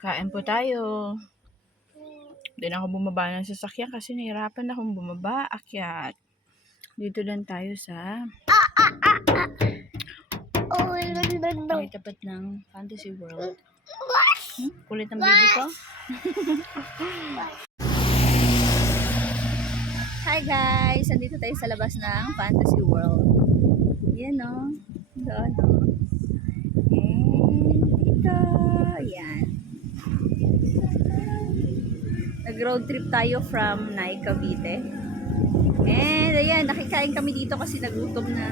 Kain po tayo. Hindi na ako bumaba ng sasakyan kasi nahirapan akong bumaba, akyat. Dito lang tayo sa may tapat ng Fantasy World. Kulit ng baby ko. Hi guys! Andito tayo sa labas ng Fantasy World. Yan o. Doon o. And dito. Yan. Nag-road trip tayo from Nay, Cavite. And ayan, nakikain kami dito kasi nagutom na.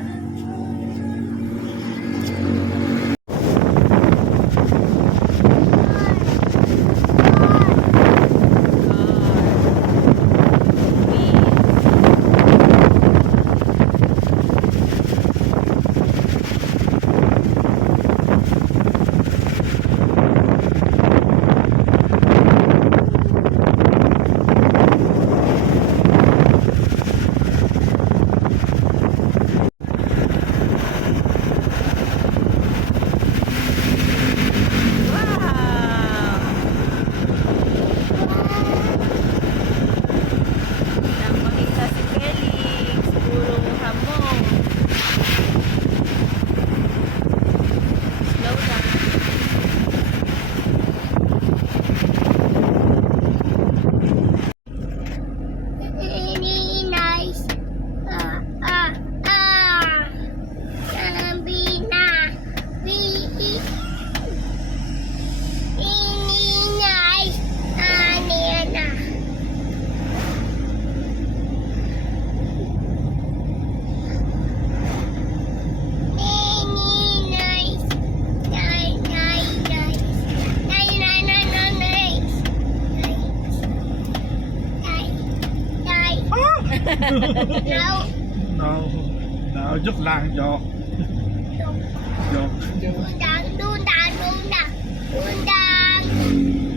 No, joke lang, joke.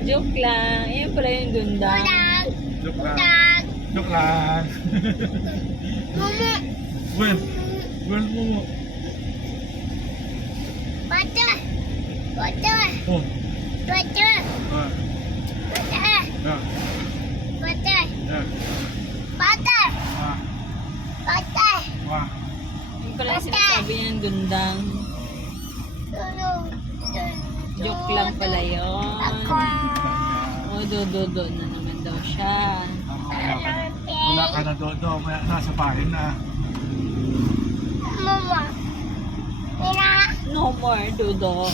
Joke lang. Ayan pala yung dundang. Joke lang. Joke lang. Well, Momo. Butter. Oh. Butter. Ah. Butter. Yeah. Butter. Yeah. Butter. Ah. Butter. Ah. Yung pala yung sinasabi niya yung dundang. Joke lang pala yun. O, do na naman daw siya. Wala ka na doon. Nasa bahay na. Mama. Mira. No more, Dodo.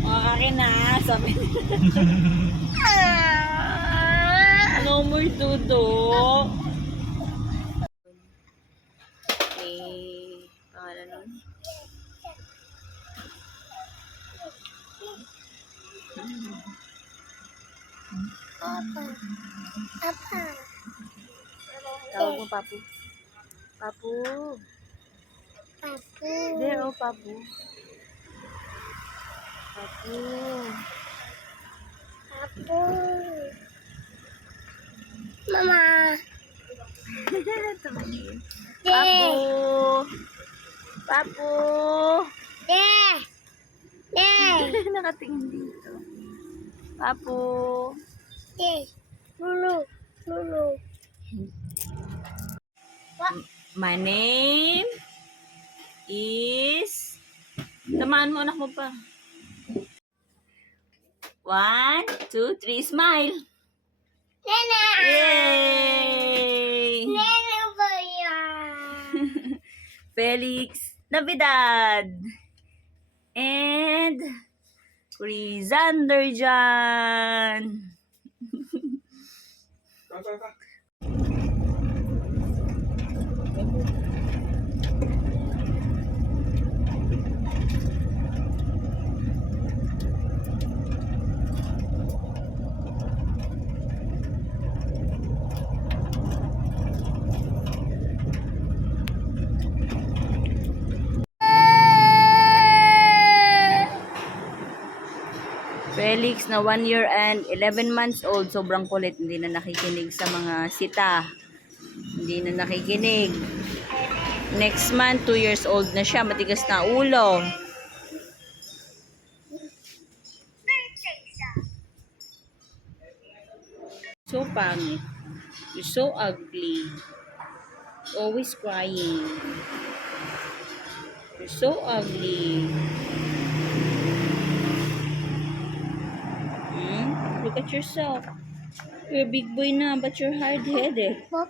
O, akin na, sabi niya. No more, Dodo. Pangalan nun? Papa. Papa. Tawag mo, Papu. Papu. Papu. Hindi, oh, Papu. Papu. Papu. Mama. Papu. Papu. Nakatingin dito. Papu. Lulu. My name is... Tamaan mo, anak mo pa. 1, 2, 3, smile! Nana. Yay! Nana ba yan? Felix Navidad! And... Crisander Jan! Felix na 1 year and 11 months old, sobrang kulit, hindi na nakikinig sa mga sita. Hindi na nakikinig. Next month, 2 years old na siya, matigas na ulo. So pangit. You're so ugly. Always crying. You're so ugly. Look at yourself. You're a big boy na, but you're hard-headed. Papa.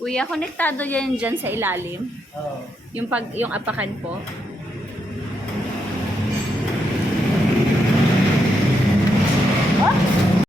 Kuya, konektado yan dyan sa ilalim. Oo. Yung apakan po.